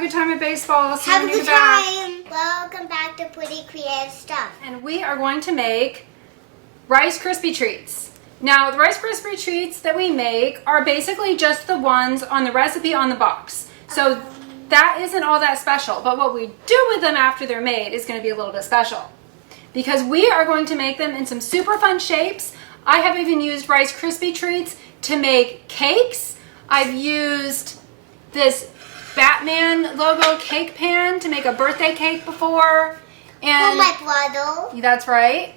a good time at baseball. See Have you a when good you're back. time. Welcome back to Pretty Creative Stuff. And we are going to make Rice Krispie Treats. Now, the Rice Krispie Treats that we make are basically just the ones on the recipe on the box. So that isn't all that special, but what we do with them after they're made is going to be a little bit special. Because we are going to make them in some super fun shapes. I have even used Rice Krispie Treats to make cakes. I've used this Batman logo cake pan to make a birthday cake before. And For my brother. that's right.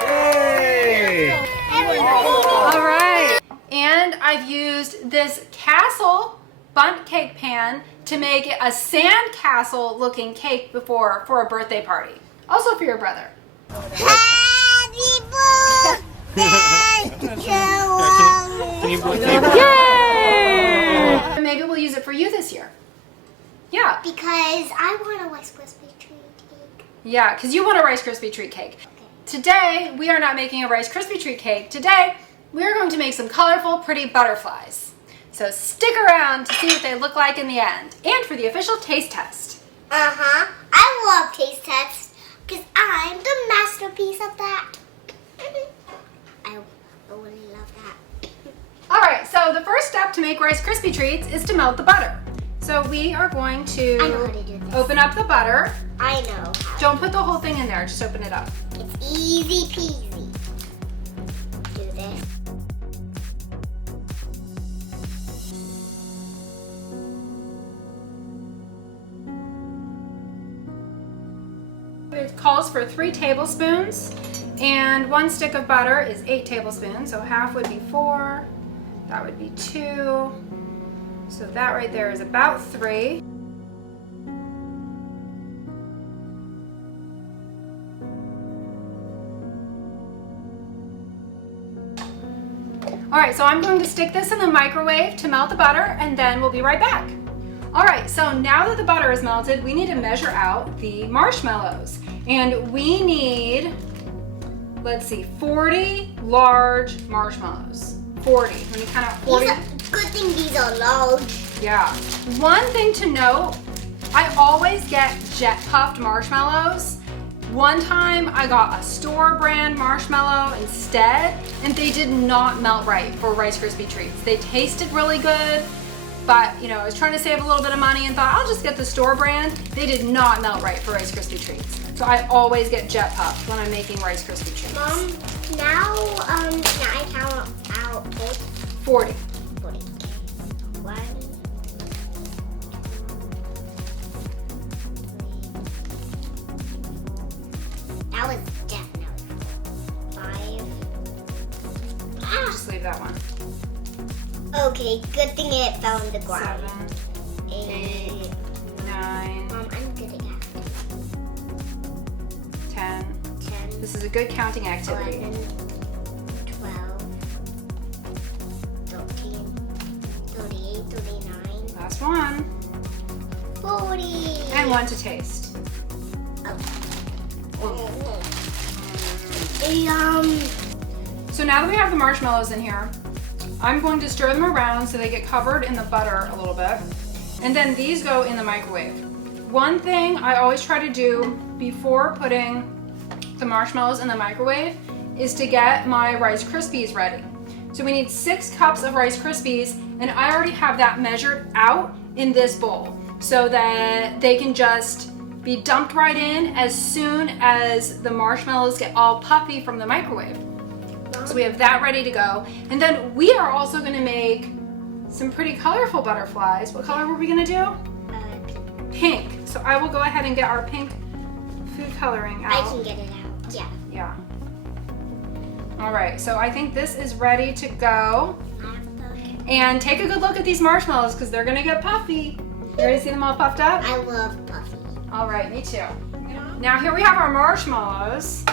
Hey! All right. And I've used this castle bundt cake pan to make a sandcastle looking cake before for a birthday party. Also for your brother. Happy birthday Can you blow tape? Yay! Maybe we'll use it for you this year. Yeah. Because I want a Rice Krispie Treat cake. Yeah, because you want a Rice Krispie Treat cake. Okay. Today, we are not making a Rice Krispie Treat cake. Today, we are going to make some colorful, pretty butterflies. So stick around to see what they look like in the end, and for the official taste test. I love taste tests because I'm the masterpiece of that. I really love that. All right, so the first step to make Rice Krispie Treats is to melt the butter. So we are going I know how to to do this. open up the butter. I know how. Don't put the whole thing in there, just open it up. It's easy peasy. Do this. It calls for 3 tablespoons, and 1 stick of butter is 8 tablespoons, so half would be 4, that would be 2, so that right there is about 3. Alright, so I'm going to stick this in the microwave to melt the butter, and then we'll be right back. Alright, so now that the butter is melted, we need to measure out the marshmallows. And we need, let's see, 40 large marshmallows. 40. When you count out 40. Good thing these are large. Yeah. One thing to note, I always get jet puffed marshmallows. One time I got a store brand marshmallow instead, and they did not melt right for Rice Krispie Treats. They tasted really good, but you know, I was trying to save a little bit of money and thought I'll just get the store brand. They did not melt right for Rice Krispie Treats. So I always get jet puffed when I'm making Rice Krispie Treats. Mom, now can I count out 40. 40. 1, 2, 3. That was definitely 5. Just leave that one. Okay, good thing it fell on the ground. 7, 8, 9, Mom, I'm good at that. 10. 10. This is a good counting activity. 11, 12, 13, 38, 39, Last one. 40. And one to taste. So now that we have the marshmallows in here, I'm going to stir them around so they get covered in the butter a little bit. And then these go in the microwave. One thing I always try to do before putting the marshmallows in the microwave is to get my Rice Krispies ready. So we need 6 cups of Rice Krispies, and I already have that measured out in this bowl so that they can just be dumped right in as soon as the marshmallows get all puffy from the microwave. So we have that ready to go. And then we are also going to make some pretty colorful butterflies. What color were we going to do? Pink. So I will go ahead and get our pink food coloring out. I can get it out. Yeah. Yeah. All right, so I think this is ready to go. And take a good look at these marshmallows because they're gonna get puffy. You ready to see them all puffed up? I love puffy. All right, me too. Now here we have our marshmallows.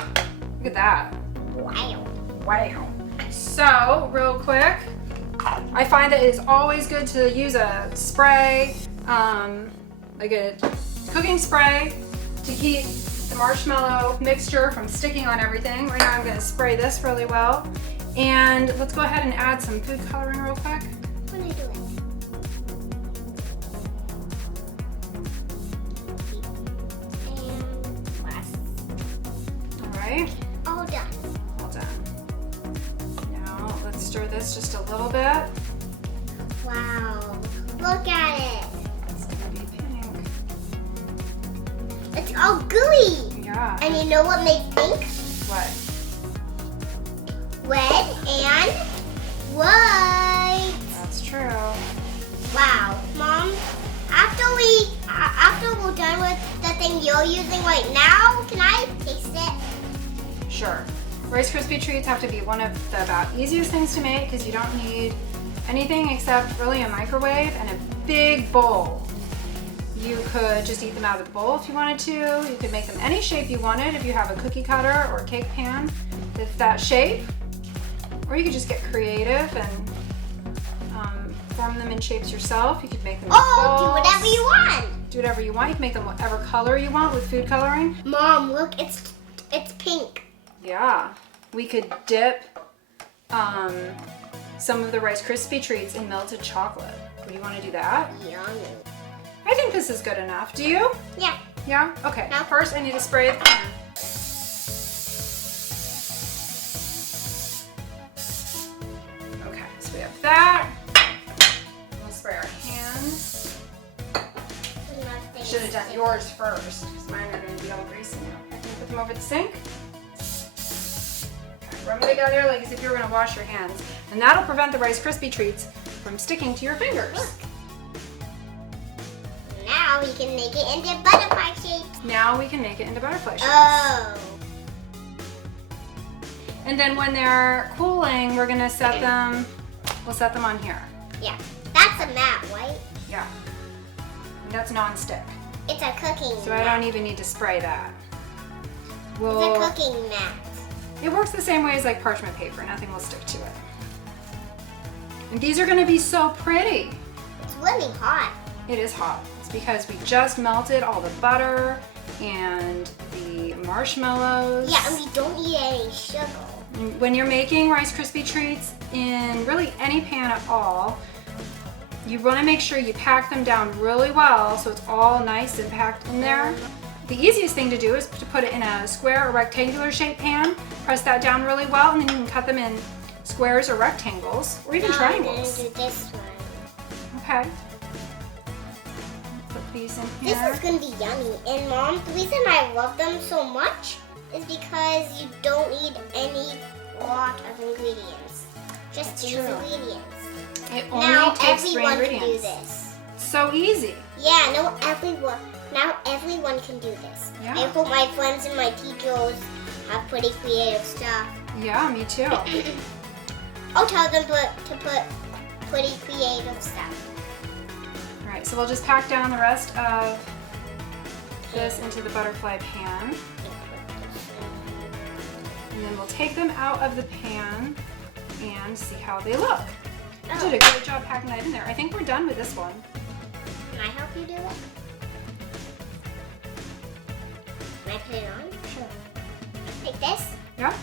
Look at that. Wow. Wow. So, real quick, I find that it is always good to use a spray, like a cooking spray, to keep the marshmallow mixture from sticking on everything. Right now I'm going to spray this really well. And let's go ahead and add some food coloring real quick. When I do it. just a little bit. Wow. Look at it. It's gonna be pink. It's all gooey. Yeah. And you know what makes pink? What? Red and white. That's true. Wow. Mom, after we're done with the thing you're using right now, can I taste it? Sure. Rice Krispie Treats have to be one of the about easiest things to make because you don't need anything except really a microwave and a big bowl. You could just eat them out of the bowl if you wanted to. You could make them any shape you wanted if you have a cookie cutter or a cake pan that's that shape. Or you could just get creative and form them in shapes yourself. You could make them in balls. Do whatever you want. Do whatever you want. You can make them whatever color you want with food coloring. Mom, look, it's pink. Yeah. We could dip some of the Rice Krispie Treats in melted chocolate. Would you want to do that? Yummy. I think this is good enough. Do you? Yeah. Yeah? Okay. Now First, I need to spray the pan. Okay, so we have that. We'll spray our hands. Should have done yours first, because mine are going to be all greasy now. I can put them over the sink. Okay, rub them together like as if you were going to wash your hands. And that'll prevent the Rice Krispie Treats from sticking to your fingers. Look. Now we can make it into butterfly shapes. Now we can make it into butterfly shapes. Oh. And then when they're cooling, we're going to set them, we'll set them on here. Yeah. That's a mat, right? Yeah. And that's non-stick. It's a cooking So I mat. don't even need to spray that. It's We'll, a cooking mat. it works the same way as like parchment paper. Nothing will stick to it. And these are going to be so pretty. It's really hot. It is hot. It's because we just melted all the butter and the marshmallows. Yeah, and we don't need any sugar. When you're making Rice Krispie Treats in really any pan at all, you want to make sure you pack them down really well so it's all nice and packed in there. The easiest thing to do is to put it in a square or rectangular shaped pan, press that down really well, and then you can cut them in squares or rectangles or even triangles. I'm gonna do this one. Okay. Put these in This here. is gonna be yummy. And Mom, the reason I love them so much is because you don't need any lot of ingredients. Just That's these true. ingredients. It only Now takes 3 everyone can ingredients. do this. So easy. Yeah, now everyone can do this. Yeah. I hope my friends and my teachers have pretty creative stuff. Yeah, me too. I'll tell them to put pretty creative stuff. All right, so we'll just pack down the rest of this into the butterfly pan. And then we'll take them out of the pan and see how they look. You did a great job packing that in there. I think we're done with this one. Can I help you do it? Can I put it on? Sure. Like this? Yeah.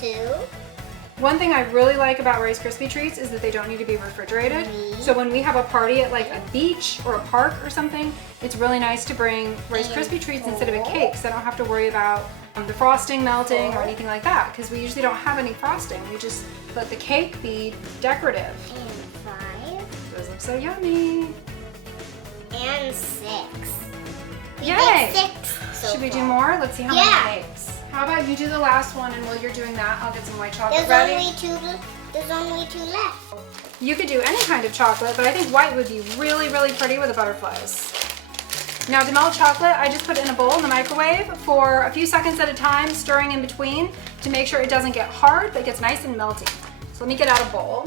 2. One thing I really like about Rice Krispie Treats is that they don't need to be refrigerated. So when we have a party at like a beach or a park or something, it's really nice to bring Rice Krispie Treats instead of a cake so I don't have to worry about the frosting melting or anything like that because we usually don't have any frosting. We just let the cake be decorative. And 5. Those look so yummy. And 6. We Yay! did 6 so Should we do far. more? Let's see how Yeah. many makes. How about you do the last one, and while you're doing that, I'll get some white chocolate There's ready. only 2 left. You could do any kind of chocolate, but I think white would be really, really pretty with the butterflies. Now to melt chocolate, I just put it in a bowl in the microwave for a few seconds at a time, stirring in between to make sure it doesn't get hard, but gets nice and melty. So let me get out a bowl.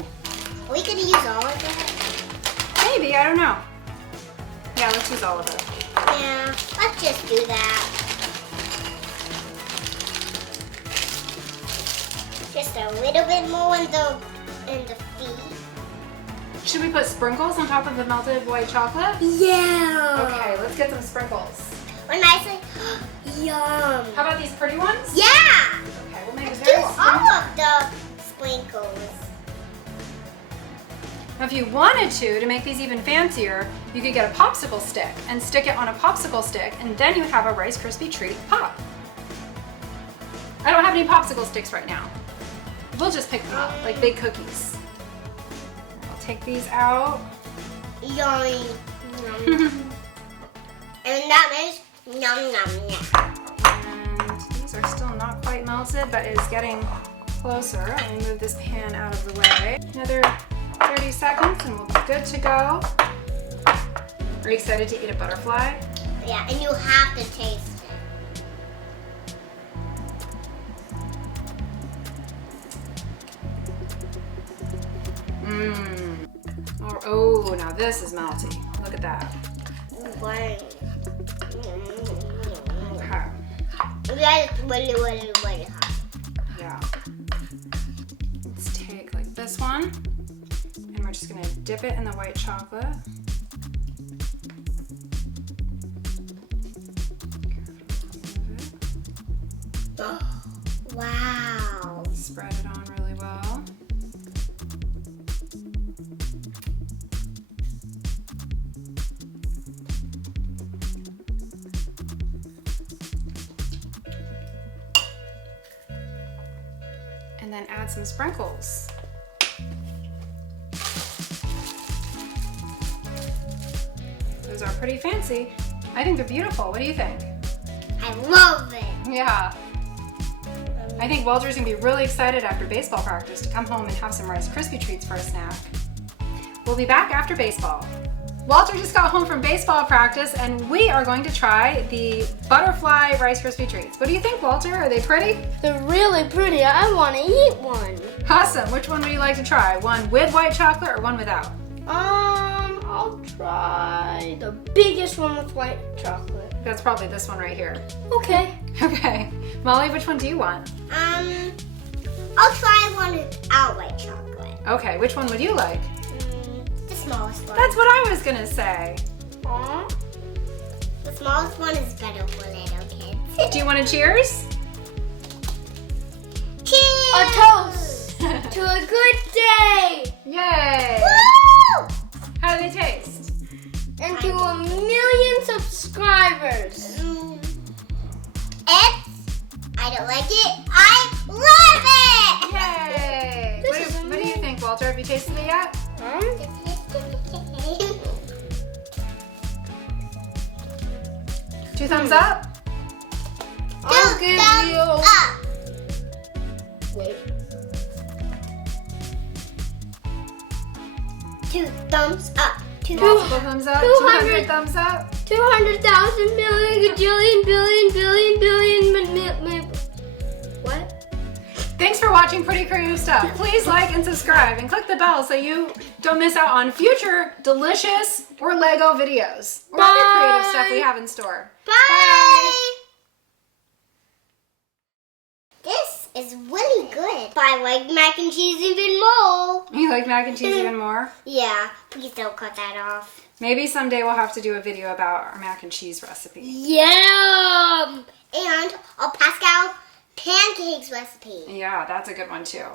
Are we gonna use all of it? Maybe, I don't know. Yeah, let's use all of it. Yeah, let's just do that. Just a little bit more in the feet. Should we put sprinkles on top of the melted white chocolate? Yeah. Okay, let's get some sprinkles. When I say yum. How about these pretty ones? Yeah. Okay, we'll make Let's a do very all of the sprinkles. Now, if you wanted to make these even fancier, you could get a popsicle stick and stick it on a popsicle stick, and then you have a Rice Krispie Treat pop. I don't have any popsicle sticks right now. We'll just pick them up like big cookies. I'll take these out. Yummy. And that makes yum yum yum. And these are still not quite melted, but it is getting closer. Let me move this pan out of the way. Another 30 seconds and we'll be good to go. Are you excited to eat a butterfly? Yeah, and you have to taste it. Mmm. Oh, now this is melty. Look at that. Wow. Okay. That is really, really, really hot. Yeah. Let's take like this one, and we're just gonna dip it in the white chocolate. Wow. Spread it on really well. And then add some sprinkles. Those are pretty fancy. I think they're beautiful. What do you think? I love it. Yeah. I think Walter's gonna be really excited after baseball practice to come home and have some Rice Krispie Treats for a snack. We'll be back after baseball. Walter just got home from baseball practice and we are going to try the butterfly Rice Krispie Treats. What do you think, Walter? Are they pretty? They're really pretty. I want to eat one. Awesome. Which one would you like to try? One with white chocolate or one without? I'll try the biggest one with white chocolate. That's probably this one right here. Okay. Okay. Molly, which one do you want? I'll try one without white chocolate. Okay, which one would you like? The smallest one. That's what I was gonna say. Aw. The smallest one is better for little kids. Do you want to cheers? Cheers! A toast to a good day Yay! Woo! How do they taste? and to 1,000,000 subscribers. I don't like it. I love it! Yay! This is What do you think, Walter? Have you tasted it yet? Two thumbs up? I'll give you. Up. Wait. 2 thumbs up. Multiple thumbs up? 200 thumbs up? 200,000 million gajillion billion. What? Thanks for watching Pretty Creative Stuff. Please like and subscribe and click the bell so you don't miss out on future delicious or Lego videos or other creative stuff we have in store. Bye. This is really good. But I like mac and cheese even more. You like mac and cheese even more? Yeah, please don't cut that off. Maybe someday we'll have to do a video about our mac and cheese recipe. Yum! And a Pascal pancakes recipe. Yeah, that's a good one too.